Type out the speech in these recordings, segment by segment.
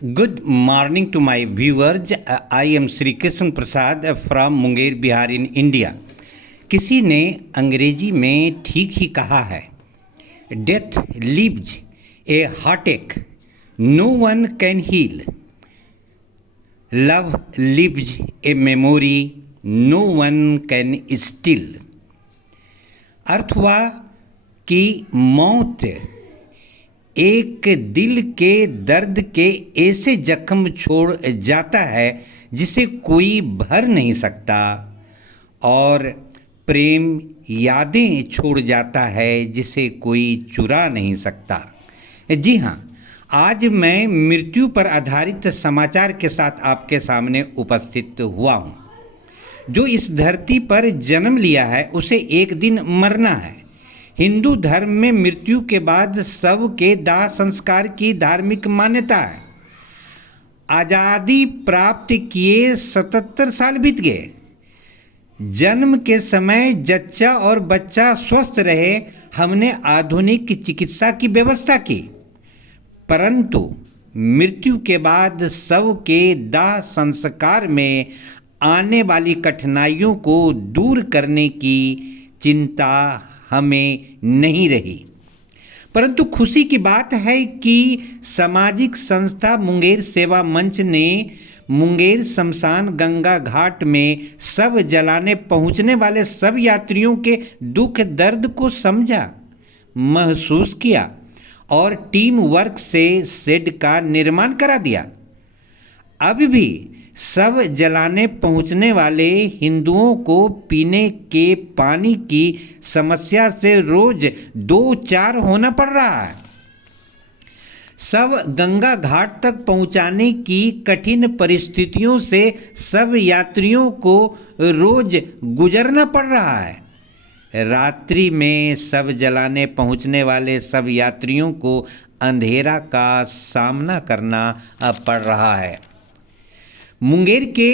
Good morning to my viewers. I am Sri Krishna Prasad from Munger Bihar in India. किसी ने अंग्रेजी में ठीक ही कहा है, death leaves a heartache no one can heal, love leaves a memory no one can steal. अर्थ हुआ कि मौत एक दिल के दर्द के ऐसे जख्म छोड़ जाता है जिसे कोई भर नहीं सकता, और प्रेम यादें छोड़ जाता है जिसे कोई चुरा नहीं सकता। जी हाँ, आज मैं मृत्यु पर आधारित समाचार के साथ आपके सामने उपस्थित हुआ हूँ। जो इस धरती पर जन्म लिया है उसे एक दिन मरना है। हिंदू धर्म में मृत्यु के बाद शव के दाह संस्कार की धार्मिक मान्यता है। आज़ादी प्राप्त किए 77 साल बीत गए। जन्म के समय जच्चा और बच्चा स्वस्थ रहे, हमने आधुनिक चिकित्सा की व्यवस्था की, परंतु मृत्यु के बाद शव के दाह संस्कार में आने वाली कठिनाइयों को दूर करने की चिंता हमें नहीं रही। परंतु खुशी की बात है कि सामाजिक संस्था मुंगेर सेवा मंच ने मुंगेर शमशान गंगा घाट में शव जलाने पहुंचने वाले सब यात्रियों के दुख दर्द को समझा, महसूस किया और टीम वर्क से शेड का निर्माण करा दिया। अब भी शव जलाने पहुंचने वाले हिंदुओं को पीने के पानी की समस्या से रोज 2-4 होना पड़ रहा है। शव गंगा घाट तक पहुंचाने की कठिन परिस्थितियों से सब यात्रियों को रोज गुजरना पड़ रहा है। रात्रि में शव जलाने पहुंचने वाले सब यात्रियों को अंधेरा का सामना करना पड़ रहा है। मुंगेर के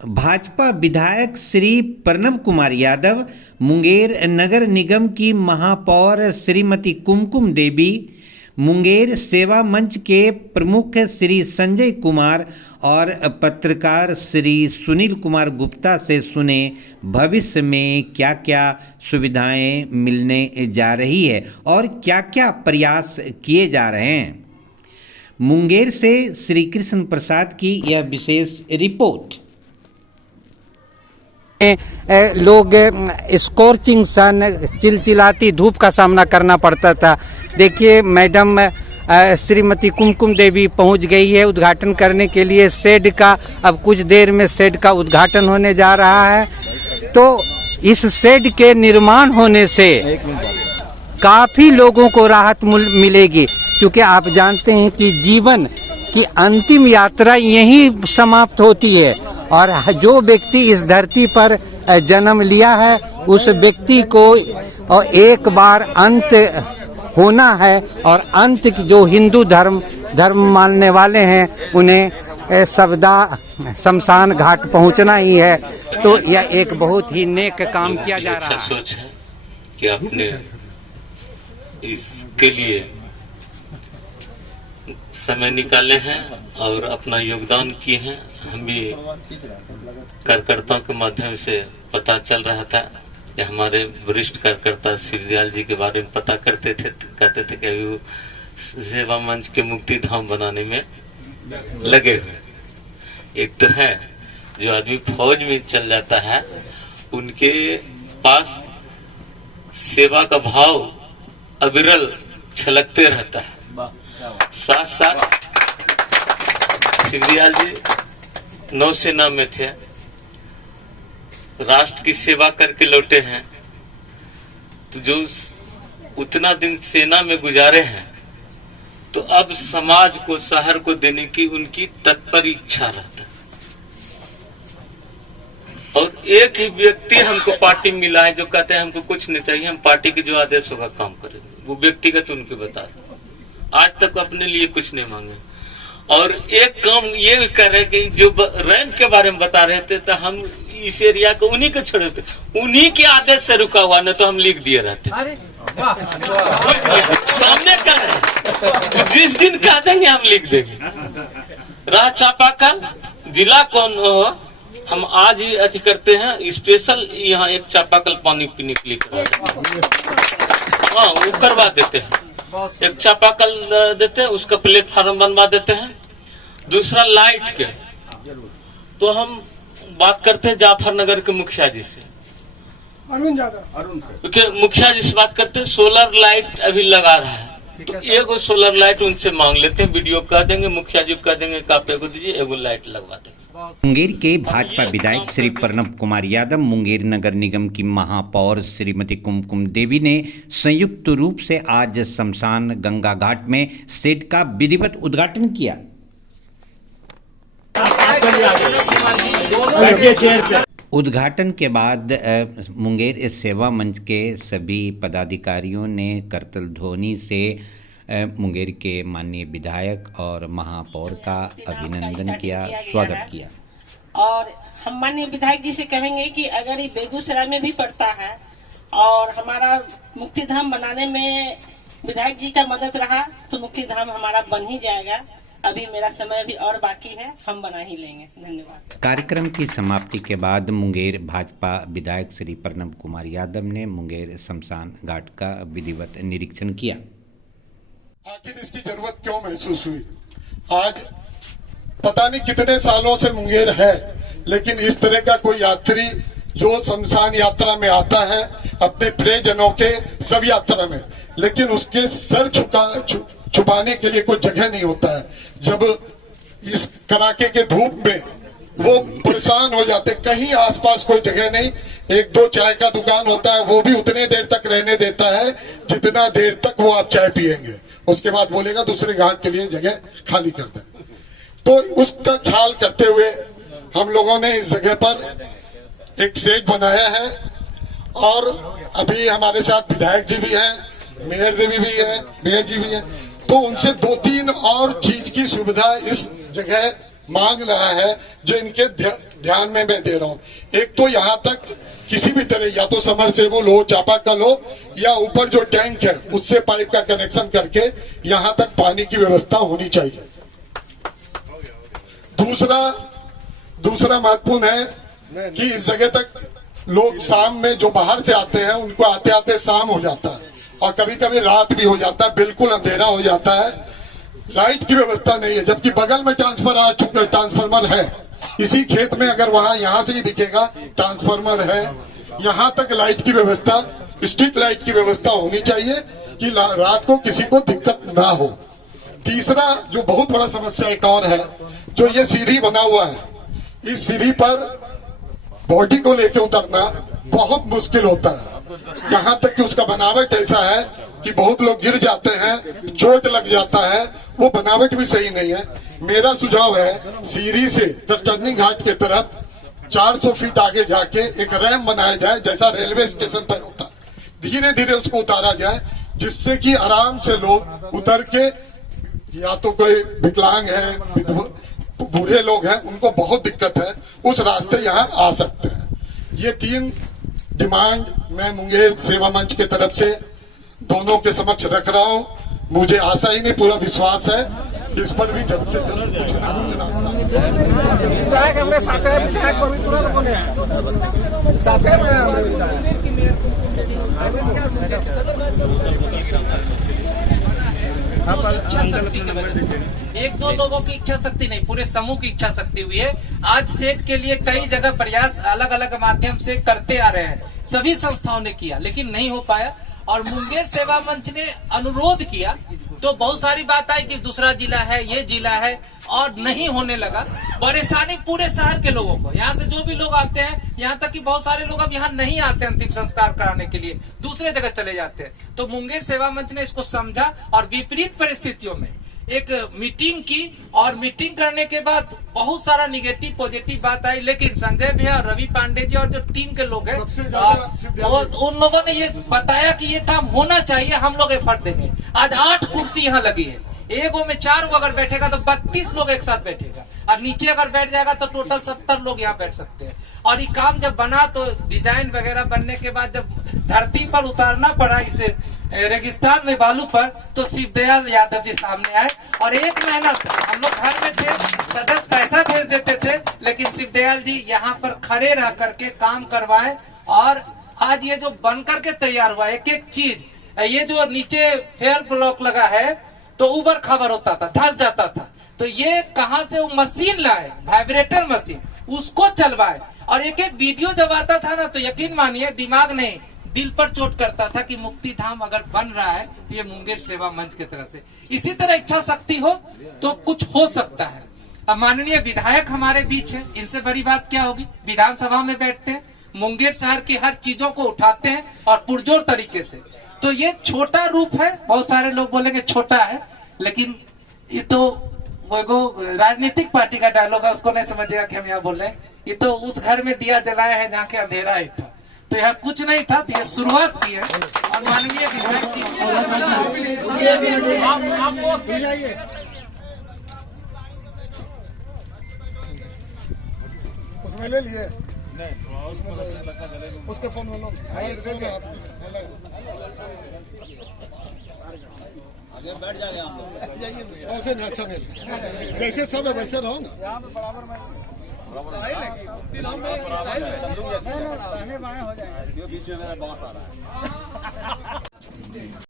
भाजपा विधायक श्री प्रणव कुमार यादव, मुंगेर नगर निगम की महापौर श्रीमती कुमकुम देवी, मुंगेर सेवा मंच के प्रमुख श्री संजय कुमार और पत्रकार श्री सुनील कुमार गुप्ता से सुने भविष्य में क्या क्या सुविधाएं मिलने जा रही है और क्या क्या प्रयास किए जा रहे हैं। मुंगेर से श्री कृष्ण प्रसाद की यह विशेष रिपोर्ट। लोग स्कॉर्चिंग सन, चिलचिलाती धूप का सामना करना पड़ता था। देखिए मैडम श्रीमती कुमकुम देवी पहुंच गई है उद्घाटन करने के लिए शेड का। अब कुछ देर में शेड का उद्घाटन होने जा रहा है। तो इस शेड के निर्माण होने से काफ़ी लोगों को राहत मिलेगी, क्योंकि आप जानते हैं कि जीवन की अंतिम यात्रा यहीं समाप्त होती है, और जो व्यक्ति इस धरती पर जन्म लिया है उस व्यक्ति को एक बार अंत होना है, और अंत जो हिंदू धर्म मानने वाले हैं उन्हें सबदा शमशान घाट पहुंचना ही है। तो यह एक बहुत ही नेक काम किया जा रहा है। सोच है कि आपने इसके लिए समय निकाले हैं और अपना योगदान किए हैं। हम भी कार्यकर्ताओं के माध्यम से पता चल रहा था कि हमारे वरिष्ठ कार्यकर्ता श्रीदयाल जी के बारे में पता करते थे, कहते थे कि अभी वो सेवा मंच के मुक्ति धाम बनाने में लगे हुए। एक तो है जो आदमी फौज में चल जाता है, उनके पास सेवा का भाव अविरल छलकते रहता है। साथ साथ सिंधियाल जी नौसेना में थे, राष्ट्र की सेवा करके लौटे हैं। तो जो उतना दिन सेना में गुजारे हैं, तो अब समाज को, शहर को देने की उनकी तत्पर इच्छा रहता है। और एक ही व्यक्ति हमको पार्टी मिला है जो कहते हैं हमको कुछ नहीं चाहिए, हम पार्टी के जो आदेश होगा काम करेंगे। वो व्यक्तिगत उनके बता रहे, आज तक अपने लिए कुछ नहीं मांगे। और एक काम ये भी कर रहे कि जो रैंप के बारे में बता रहे थे, तो हम इस एरिया को उन्हीं को छोड़े थे, उन्हीं के आदेश से रुका हुआ, न तो हम लिख दिए रहते। सामने कर जिस दिन कह देंगे हम लिख देंगे। रहा चापाकल जिला कौन हो, हम आज ही अति करते हैं स्पेशल यहाँ एक चापाकल पानी पीने के लिए हाँ वो करवा देते हैं। एक चापाकल देते हैं, उसका प्लेटफार्म बनवा देते हैं। दूसरा लाइट के तो हम बात करते हैं जाफरनगर के मुखिया जी से, अरुण यादव मुखिया जी से बात करते हैं। सोलर लाइट अभी लगा रहा है तो एगो सोलर लाइट उनसे मांग लेते हैं, वीडियो कह देंगे, मुखिया जी कह देंगे आप एगो दीजिए, एगो लाइट लगवा देंगे। मुंगेर के भाजपा विधायक श्री प्रणब कुमार यादव, मुंगेर नगर निगम की महापौर श्रीमती कुमकुम देवी ने संयुक्त रूप से आज शमशान गंगा घाट में शेड का विधिवत उद्घाटन किया। उद्घाटन के बाद मुंगेर सेवा मंच के सभी पदाधिकारियों ने करतल ध्वनि से मुंगेर के माननीय विधायक और महापौर का अभिनंदन किया, स्वागत किया। और हम माननीय विधायक जी से कहेंगे कि अगर ये बेगूसराय में भी पड़ता है और हमारा मुक्ति धाम बनाने में विधायक जी का मदद रहा तो मुक्ति धाम हमारा बन ही जाएगा। अभी मेरा समय अभी और बाकी है, हम बना ही लेंगे। धन्यवाद। कार्यक्रम की समाप्ति के बाद मुंगेर भाजपा विधायक श्री प्रणब कुमार यादव ने मुंगेर शमशान घाट का विधिवत निरीक्षण किया। आखिर इसकी जरूरत क्यों महसूस हुई? आज पता नहीं कितने सालों से मुंगेर है, लेकिन इस तरह का कोई यात्री जो शमशान यात्रा में आता है अपने प्रियजनों के सब यात्रा में, लेकिन उसके सर छुपाने के लिए कोई जगह नहीं होता है। जब इस कड़ाके के धूप में वो परेशान हो जाते, कहीं आसपास कोई जगह नहीं, एक दो चाय का दुकान होता है, वो भी उतने देर तक रहने देता है जितना देर तक वो आप चाय पिएंगे, उसके बाद बोलेगा दूसरे घाट के लिए जगह खाली कर दें। तो उसका ख्याल करते हुए हम लोगों ने इस जगह पर एक शेड बनाया है और अभी हमारे साथ विधायक जी भी हैं, मेयर जी भी हैं, तो उनसे दो तीन और चीज की सुविधा इस जगह मांग रहा है जो इनके ध्यान में मैं दे रहा हूँ। एक तो यहाँ तक किसी भी तरह या तो समरसेबल हो, चापाकल हो या ऊपर जो टैंक है उससे पाइप का कनेक्शन करके यहाँ तक पानी की व्यवस्था होनी चाहिए। दूसरा महत्वपूर्ण है कि इस जगह तक लोग शाम में जो बाहर से आते हैं उनको आते आते शाम हो जाता है और कभी कभी रात भी हो जाता है, बिल्कुल अंधेरा हो जाता है, लाइट की व्यवस्था नहीं है। जबकि बगल में ट्रांसफार्मर है, इसी खेत में अगर वहां यहाँ से ही दिखेगा ट्रांसफार्मर है, यहाँ तक लाइट की व्यवस्था, स्ट्रीट लाइट की व्यवस्था होनी चाहिए कि रात को किसी को दिक्कत ना हो। तीसरा जो बहुत बड़ा समस्या एक और है, जो ये सीढ़ी बना हुआ है, इस सीढ़ी पर बॉडी को लेके उतरना बहुत मुश्किल होता है। यहाँ तक कि उसका बनावट ऐसा है कि बहुत लोग गिर जाते हैं, चोट लग जाता है, वो बनावट भी सही नहीं है। मेरा सुझाव है सीढ़ी से कस्टर्नी घाट की तरफ 400 फीट आगे जाके एक रैंप बनाया जाए, जैसा रेलवे स्टेशन पर होता है। धीरे धीरे उसको उतारा जाए जिससे कि आराम से लोग उतर के, या तो कोई विकलांग है, बूढ़े लोग हैं, उनको बहुत दिक्कत है, उस रास्ते यहाँ आ सकते हैं। ये 3 डिमांड मैं मुंगेर सेवा मंच के तरफ से दोनों के समक्ष रख रहा हूँ। मुझे आशा ही नहीं, पूरा विश्वास है कि इस पर भी जल्द से जल्द कुछ ना कुछ एक दो लोगों की इच्छा शक्ति नहीं, पूरे समूह की इच्छा शक्ति हुई है। आज सेट के लिए कई जगह प्रयास अलग अलग माध्यम से करते आ रहे हैं, सभी संस्थाओं ने किया लेकिन नहीं हो पाया। और मुंगेर सेवा मंच ने अनुरोध किया तो बहुत सारी बात आई कि दूसरा जिला है, ये जिला है, और नहीं होने लगा। परेशानी पूरे शहर के लोगों को, यहाँ से जो भी लोग आते हैं, यहाँ तक कि बहुत सारे लोग अब यहाँ नहीं आते अंतिम संस्कार कराने के लिए, दूसरे जगह चले जाते हैं। तो मुंगेर सेवा मंच ने इसको समझा और विपरीत परिस्थितियों में एक मीटिंग की, और मीटिंग करने के बाद बहुत सारा निगेटिव पॉजिटिव बात आई, लेकिन संजय भैया, रवि पांडे जी और जो टीम के लोग हैं उन लोगों ने ये बताया कि ये काम होना चाहिए, हम लोग एफर्ट देंगे। आज 8 कुर्सी यहाँ लगी है, एगो में 4 गो अगर बैठेगा तो 32 लोग एक साथ बैठेगा, और नीचे अगर बैठ जाएगा तो टोटल 70 लोग यहाँ बैठ सकते हैं। और ये काम जब बना तो डिजाइन वगैरह बनने के बाद जब धरती पर उतारना पड़ा इसे रेगिस्तान में बालू पर, तो शिवदयाल यादव जी सामने आए और एक मेहनत, हम लोग घर में थे, सदस्य पैसा भेज देते थे, लेकिन शिवदयाल जी यहाँ पर खड़े रह करके काम करवाए और आज ये जो बन करके तैयार हुआ एक एक चीज, ये जो नीचे फेयर ब्लॉक लगा है तो ऊबर खबर होता था, धंस जाता था, तो ये कहां से वो मशीन लाए, वाइब्रेटर मशीन, उसको चलवाए और एक एक वीडियो जब आता था ना तो यकीन मानिए दिमाग नहीं दिल पर चोट करता था कि मुक्ति धाम अगर बन रहा है तो ये मुंगेर सेवा मंच की तरह से। इसी तरह इच्छा शक्ति हो तो कुछ हो सकता है। अब माननीय विधायक हमारे बीच है, इनसे बड़ी बात क्या होगी, विधानसभा में बैठते हैं, मुंगेर शहर की हर चीजों को उठाते हैं और पुरजोर तरीके से। तो ये छोटा रूप है, बहुत सारे लोग बोलेंगे छोटा है, लेकिन ये तो वो राजनीतिक पार्टी का डायलॉग है, उसको नहीं समझेगा कि हम यहाँ बोल रहे हैं। ये तो उस घर में दिया जलाया है जहाँ के अंधेरा ही था, तो यहाँ कुछ नहीं था, तो ये शुरुआत की है। और माननीय विधायक जी उसमें ले लिए उसके फोन में लो, बैठ जाएगा ऐसे नहीं, अच्छा नहीं, जैसे सब है वैसे रहो ना। बीच में मेरा बॉस आ रहा है।